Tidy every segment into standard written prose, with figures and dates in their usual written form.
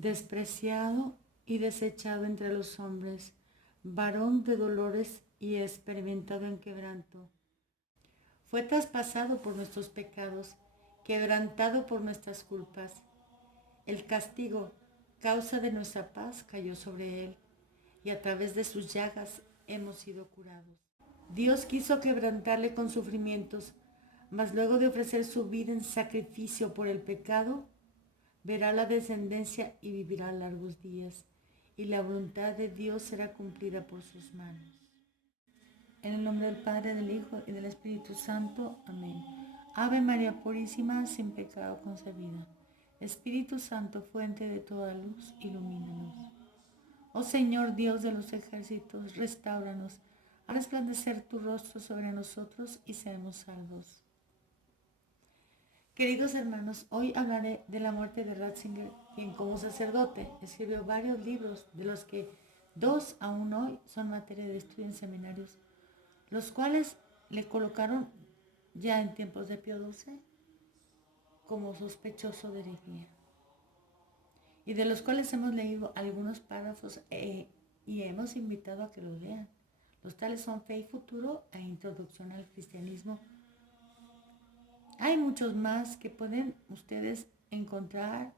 despreciado y desechado entre los hombres, varón de dolores y experimentado en quebranto. Fue traspasado por nuestros pecados, quebrantado por nuestras culpas. El castigo, causa de nuestra paz, cayó sobre él, y a través de sus llagas hemos sido curados. Dios quiso quebrantarle con sufrimientos, mas luego de ofrecer su vida en sacrificio por el pecado, verá la descendencia y vivirá largos días, y la voluntad de Dios será cumplida por sus manos. En el nombre del Padre, del Hijo y del Espíritu Santo. Amén. Ave María Purísima, sin pecado concebida. Espíritu Santo, fuente de toda luz, ilumínanos. Oh Señor Dios de los ejércitos, restáuranos, a resplandecer tu rostro sobre nosotros y seamos salvos. Queridos hermanos, hoy hablaré de la muerte de Ratzinger, quien como sacerdote escribió varios libros, de los que 2 aún hoy son materia de estudio en seminarios, los cuales le colocaron ya en tiempos de Pío XII como sospechoso de herejía, y de los cuales hemos leído algunos párrafos y hemos invitado a que los lean. Los tales son Fe y Futuro e Introducción al Cristianismo. Hay muchos más que pueden ustedes encontrar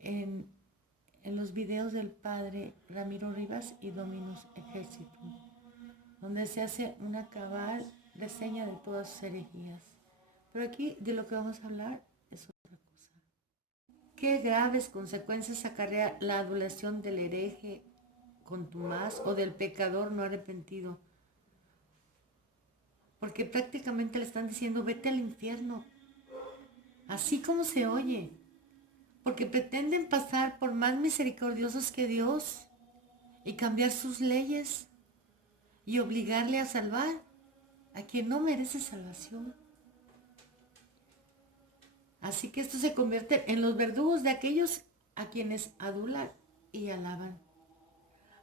en los videos del padre Ramiro Rivas y Dominus Exercitum, donde se hace una cabal reseña de todas sus herejías. Pero aquí de lo que vamos a hablar es otra cosa. ¿Qué graves consecuencias acarrea la adulación del hereje contumaz o del pecador no arrepentido? Porque prácticamente le están diciendo, vete al infierno, así como se oye, porque pretenden pasar por más misericordiosos que Dios y cambiar sus leyes y obligarle a salvar a quien no merece salvación. Así que esto se convierte en los verdugos de aquellos a quienes adulan y alaban,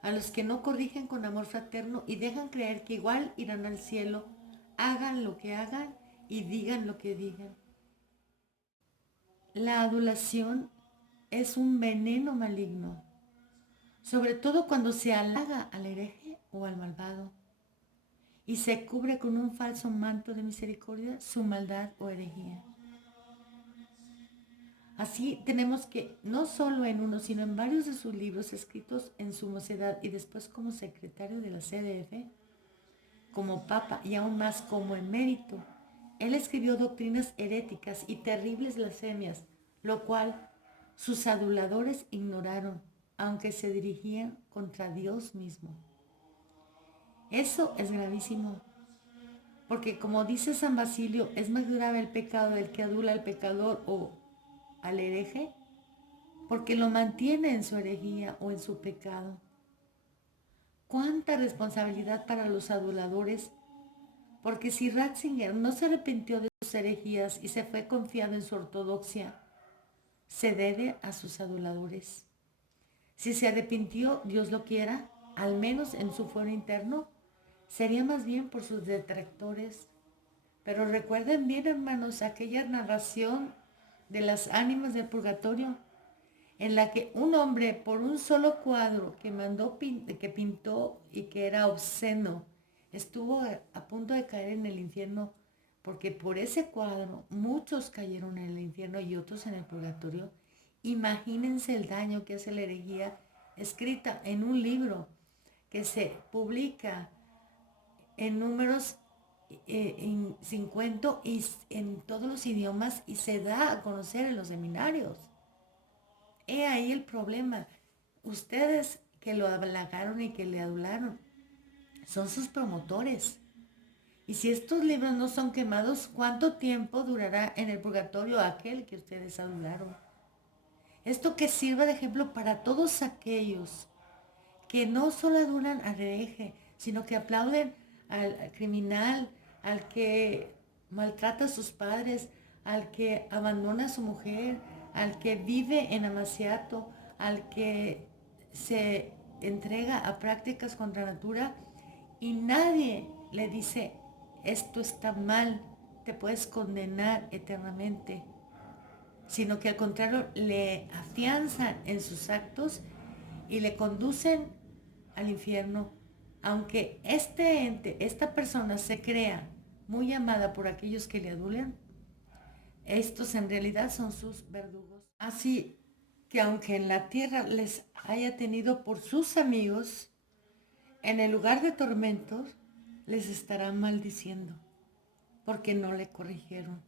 a los que no corrigen con amor fraterno y dejan creer que igual irán al cielo, hagan lo que hagan y digan lo que digan. La adulación es un veneno maligno, sobre todo cuando se halaga al hereje o al malvado y se cubre con un falso manto de misericordia su maldad o herejía. Así tenemos que, no solo en uno, sino en varios de sus libros escritos en su mocedad y después como secretario de la CDF, como papa y aún más como emérito, él escribió doctrinas heréticas y terribles blasfemias, lo cual sus aduladores ignoraron, aunque se dirigían contra Dios mismo. Eso es gravísimo, porque como dice San Basilio, es más grave el pecado del que adula al pecador o al hereje, porque lo mantiene en su herejía o en su pecado. ¡Cuánta responsabilidad para los aduladores! Porque si Ratzinger no se arrepintió de sus herejías y se fue confiado en su ortodoxia, se debe a sus aduladores. Si se arrepintió, Dios lo quiera, al menos en su fuero interno, sería más bien por sus detractores. Pero recuerden bien, hermanos, aquella narración de las ánimas del purgatorio, en la que un hombre por un solo cuadro que pintó y que era obsceno, estuvo a punto de caer en el infierno, porque por ese cuadro muchos cayeron en el infierno y otros en el purgatorio. Imagínense el daño que hace la herejía escrita en un libro que se publica en números en 50 y en todos los idiomas y se da a conocer en los seminarios. He ahí el problema. Ustedes que lo halagaron y que le adularon son sus promotores. Y si estos libros no son quemados, ¿cuánto tiempo durará en el purgatorio aquel que ustedes adularon? Esto que sirva de ejemplo para todos aquellos que no solo adulan al hereje, sino que aplauden al criminal, al que maltrata a sus padres, al que abandona a su mujer, al que vive en amaciato, al que se entrega a prácticas contra natura y nadie le dice, esto está mal, te puedes condenar eternamente. sino que al contrario le afianzan en sus actos y le conducen al infierno, aunque este ente, esta persona se crea muy amada por aquellos que le adulan, estos en realidad son sus verdugos. Así que aunque en la tierra les haya tenido por sus amigos, en el lugar de tormentos les estará maldiciendo porque no le corrigieron.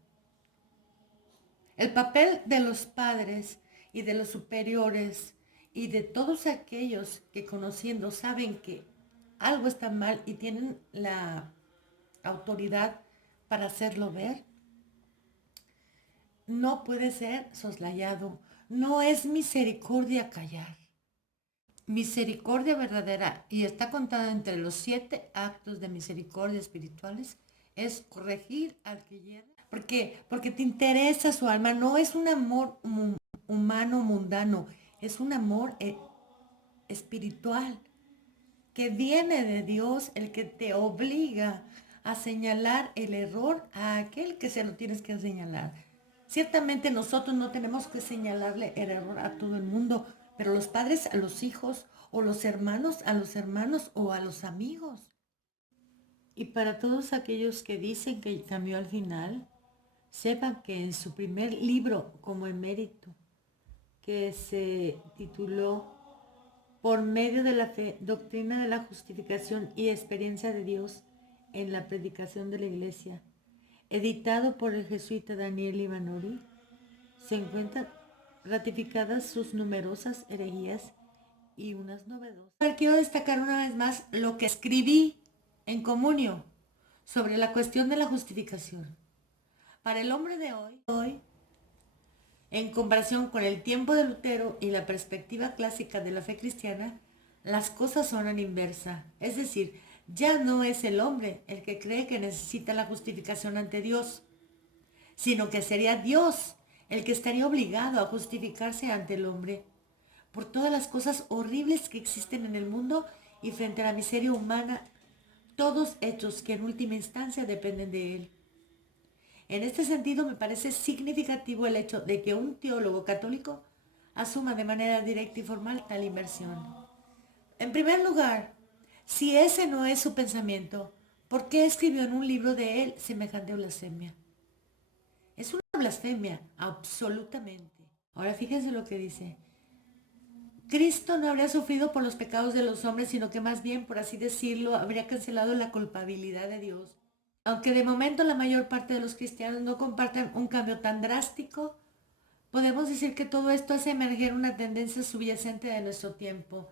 El papel de los padres y de los superiores y de todos aquellos que conociendo saben que algo está mal y tienen la autoridad para hacerlo ver, no puede ser soslayado. No es misericordia callar. Misericordia verdadera, y está contada entre los 7 actos de misericordia espirituales, es corregir al que hiere. ¿Por qué? Porque te interesa su alma. No es un amor humano, mundano. Es un amor espiritual que viene de Dios, el que te obliga a señalar el error a aquel que se lo tienes que señalar. Ciertamente nosotros no tenemos que señalarle el error a todo el mundo, pero los padres a los hijos, o los hermanos a los hermanos, o a los amigos. Y para todos aquellos que dicen que cambió al final, sepan que en su primer libro como emérito, que se tituló Por medio de la fe, doctrina de la justificación y experiencia de Dios en la predicación de la Iglesia, editado por el jesuita Daniel Ivanori, se encuentran ratificadas sus numerosas herejías y unas novedosas. Quiero destacar una vez más lo que escribí en Comunio sobre la cuestión de la justificación. Para el hombre de hoy, en comparación con el tiempo de Lutero y la perspectiva clásica de la fe cristiana, las cosas son en inversa. Es decir, ya no es el hombre el que cree que necesita la justificación ante Dios, sino que sería Dios el que estaría obligado a justificarse ante el hombre por todas las cosas horribles que existen en el mundo y frente a la miseria humana, todos hechos que en última instancia dependen de él. En este sentido, me parece significativo el hecho de que un teólogo católico asuma de manera directa y formal tal inversión. En primer lugar, si ese no es su pensamiento, ¿por qué escribió en un libro de él semejante blasfemia? Es una blasfemia, absolutamente. Ahora fíjense lo que dice. Cristo no habría sufrido por los pecados de los hombres, sino que más bien, por así decirlo, habría cancelado la culpabilidad de Dios. Aunque de momento la mayor parte de los cristianos no compartan un cambio tan drástico, podemos decir que todo esto hace emerger una tendencia subyacente de nuestro tiempo.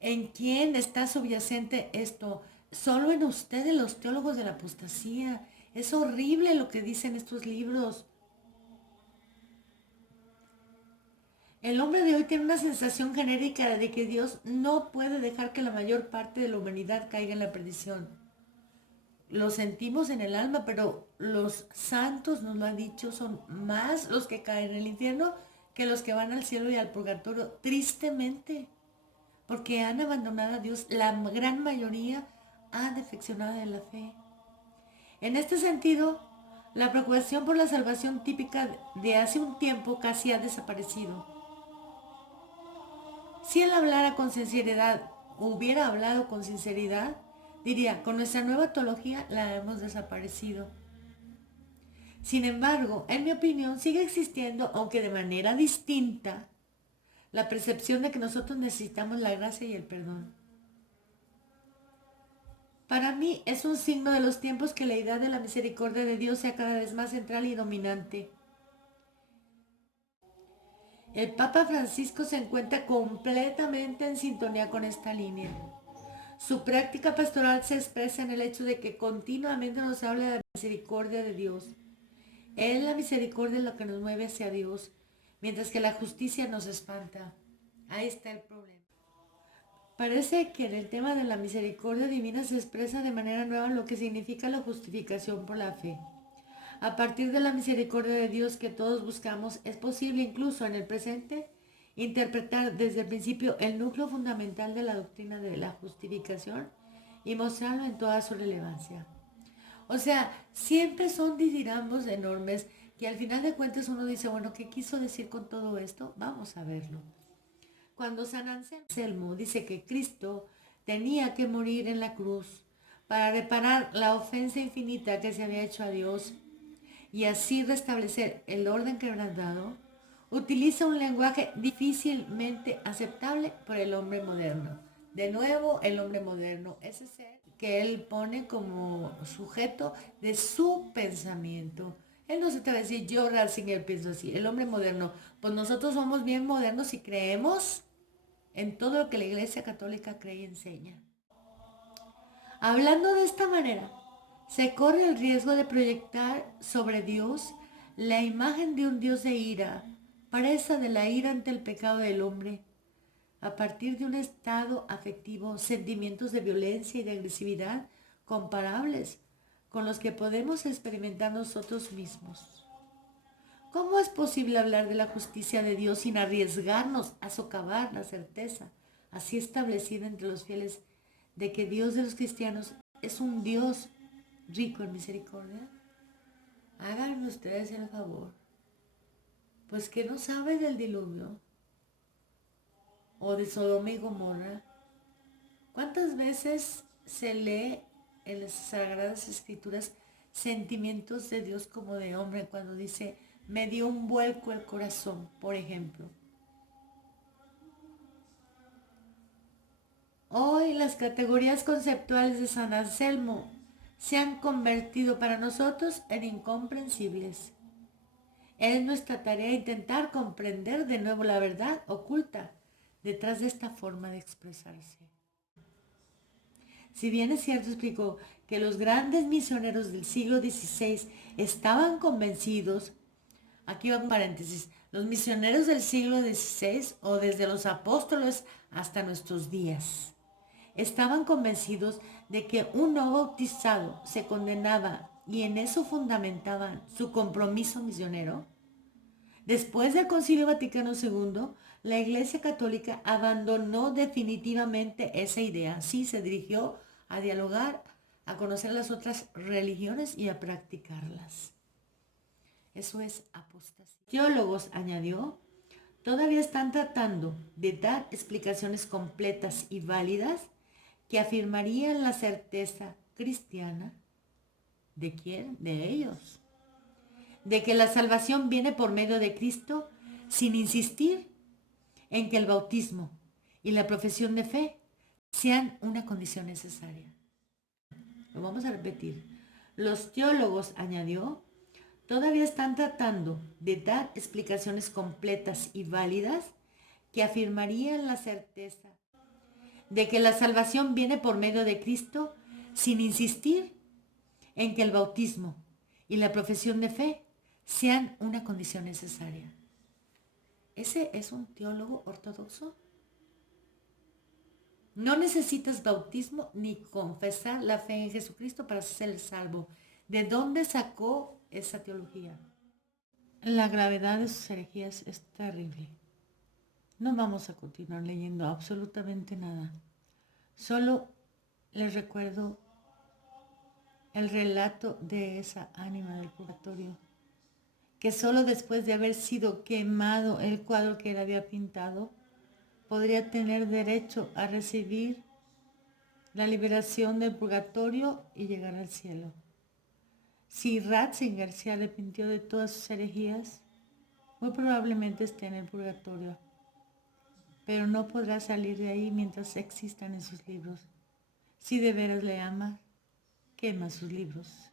¿En quién está subyacente esto? Solo en ustedes, los teólogos de la apostasía. Es horrible lo que dicen estos libros. El hombre de hoy tiene una sensación genérica de que Dios no puede dejar que la mayor parte de la humanidad caiga en la perdición. Lo sentimos en el alma, pero los santos nos lo han dicho, son más los que caen en el infierno que los que van al cielo y al purgatorio, tristemente, porque han abandonado a Dios. La gran mayoría ha defeccionado de la fe. En este sentido, la preocupación por la salvación típica de hace un tiempo casi ha desaparecido. Si él hablara con sinceridad, hubiera hablado con sinceridad, diría, con nuestra nueva teología la hemos desaparecido. Sin embargo, en mi opinión, sigue existiendo, aunque de manera distinta, la percepción de que nosotros necesitamos la gracia y el perdón. Para mí es un signo de los tiempos que la idea de la misericordia de Dios sea cada vez más central y dominante. El Papa Francisco se encuentra completamente en sintonía con esta línea. Su práctica pastoral se expresa en el hecho de que continuamente nos habla de la misericordia de Dios. Es la misericordia lo que nos mueve hacia Dios, mientras que la justicia nos espanta. Ahí está el problema. Parece que en el tema de la misericordia divina se expresa de manera nueva lo que significa la justificación por la fe. A partir de la misericordia de Dios que todos buscamos, es posible incluso en el presente interpretar desde el principio el núcleo fundamental de la doctrina de la justificación y mostrarlo en toda su relevancia. O sea, siempre son ditirambos enormes que al final de cuentas uno dice, bueno, ¿qué quiso decir con todo esto? Vamos a verlo. Cuando San Anselmo dice que Cristo tenía que morir en la cruz para reparar la ofensa infinita que se había hecho a Dios y así restablecer el orden quebrantado, utiliza un lenguaje difícilmente aceptable por el hombre moderno. De nuevo, el hombre moderno, ese ser que él pone como sujeto de su pensamiento. Él no se te va a decir, yo Ratzinger pienso así. El hombre moderno, pues nosotros somos bien modernos y creemos en todo lo que la Iglesia Católica cree y enseña. Hablando de esta manera, se corre el riesgo de proyectar sobre Dios la imagen de un Dios de ira, presa de la ira ante el pecado del hombre, a partir de un estado afectivo, sentimientos de violencia y de agresividad comparables con los que podemos experimentar nosotros mismos. ¿Cómo es posible hablar de la justicia de Dios sin arriesgarnos a socavar la certeza así establecida entre los fieles de que Dios de los cristianos es un Dios rico en misericordia? Háganme ustedes el favor, pues que no saben del diluvio o de Sodoma y Gomorra. ¿Cuántas veces se lee en las Sagradas Escrituras sentimientos de Dios como de hombre cuando dice, me dio un vuelco el corazón, por ejemplo? Hoy las categorías conceptuales de San Anselmo se han convertido para nosotros en incomprensibles. Es nuestra tarea intentar comprender de nuevo la verdad oculta detrás de esta forma de expresarse. Si bien es cierto, explicó, que los grandes misioneros del siglo XVI estaban convencidos, aquí va un paréntesis, los misioneros del siglo XVI o desde los apóstoles hasta nuestros días, estaban convencidos de que un no bautizado se condenaba y en eso fundamentaban su compromiso misionero. Después del Concilio Vaticano II, la Iglesia Católica abandonó definitivamente esa idea. Sí, se dirigió a dialogar, a conocer las otras religiones y a practicarlas. Eso es apostasía. Teólogos, añadió, todavía están tratando de dar explicaciones completas y válidas que afirmarían la certeza cristiana. ¿De quién? De ellos. De que la salvación viene por medio de Cristo, sin insistir en que el bautismo y la profesión de fe sean una condición necesaria. Lo vamos a repetir. Los teólogos, añadió, todavía están tratando de dar explicaciones completas y válidas que afirmarían la certeza de que la salvación viene por medio de Cristo, sin insistir en que el bautismo y la profesión de fe sean una condición necesaria. ¿Ese es un teólogo ortodoxo? No necesitas bautismo ni confesar la fe en Jesucristo para ser salvo. ¿De dónde sacó esa teología? La gravedad de sus herejías es terrible. No vamos a continuar leyendo absolutamente nada. Solo les recuerdo el relato de esa ánima del purgatorio, que solo después de haber sido quemado el cuadro que él había pintado, podría tener derecho a recibir la liberación del purgatorio y llegar al cielo. Si Ratzinger se arrepintió de todas sus herejías, muy probablemente esté en el purgatorio, pero no podrá salir de ahí mientras existan en sus libros. Si de veras le ama, quema sus libros.